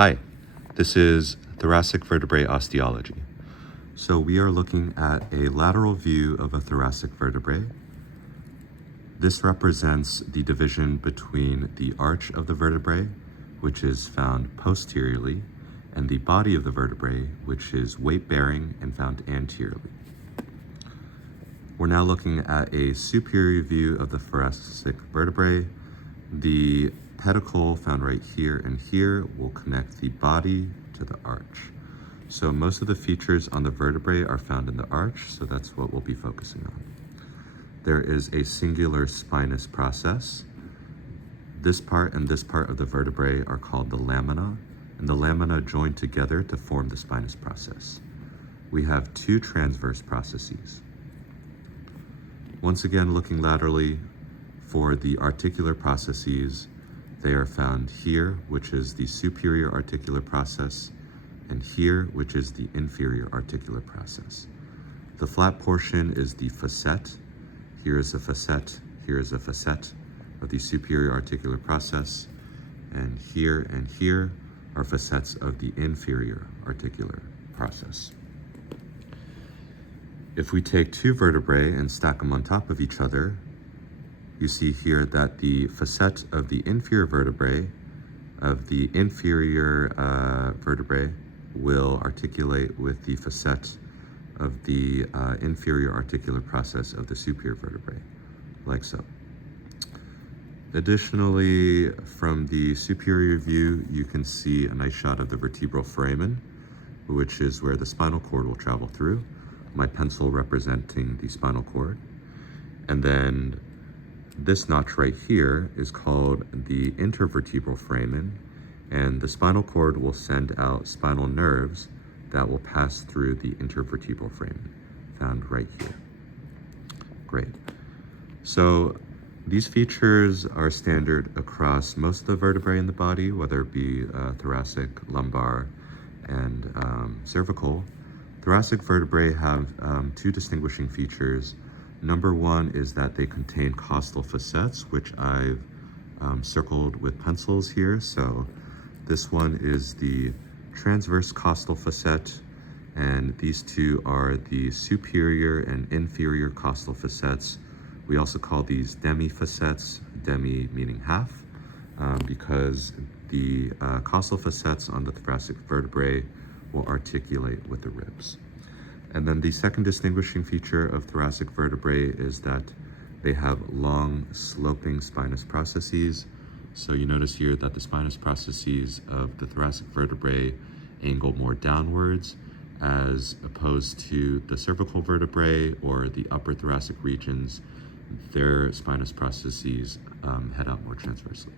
Hi, this is thoracic vertebrae osteology. So we are looking at a lateral view of a thoracic vertebrae. This represents the division between the arch of the vertebrae, which is found posteriorly, and the body of the vertebrae, which is weight-bearing and found anteriorly. We're now looking at a superior view of the thoracic vertebrae. The pedicle found right here and here will connect the body to the arch. So most of the features on the vertebrae are found in the arch, so that's what we'll be focusing on. There is a singular spinous process. This part and this part of the vertebrae are called the lamina, and the lamina join together to form the spinous process. We have two transverse processes. Once again, looking laterally, for the articular processes, they are found here, which is the superior articular process, and here, which is the inferior articular process. The flat portion is the facet. Here is a facet, here is a facet of the superior articular process, and here are facets of the inferior articular process. If we take two vertebrae and stack them on top of each other, you see here that the facet of the inferior vertebrae will articulate with the facet of the inferior articular process of the superior vertebrae, like so. Additionally, from the superior view, you can see a nice shot of the vertebral foramen, which is where the spinal cord will travel through, my pencil representing the spinal cord. And then this notch right here is called the intervertebral foramen, and the spinal cord will send out spinal nerves that will pass through the intervertebral foramen, found right here. Great. So these features are standard across most of the vertebrae in the body, whether it be thoracic, lumbar, and cervical. Thoracic vertebrae have two distinguishing features. Number one is that they contain costal facets, which I've circled with pencils here. So this one is the transverse costal facet, and these two are the superior and inferior costal facets. We also call these demifacets, demi meaning half, because the costal facets on the thoracic vertebrae will articulate with the ribs. And then the second distinguishing feature of thoracic vertebrae is that they have long sloping spinous processes. So you notice here that the spinous processes of the thoracic vertebrae angle more downwards, as opposed to the cervical vertebrae or the upper thoracic regions, their spinous processes head out more transversely.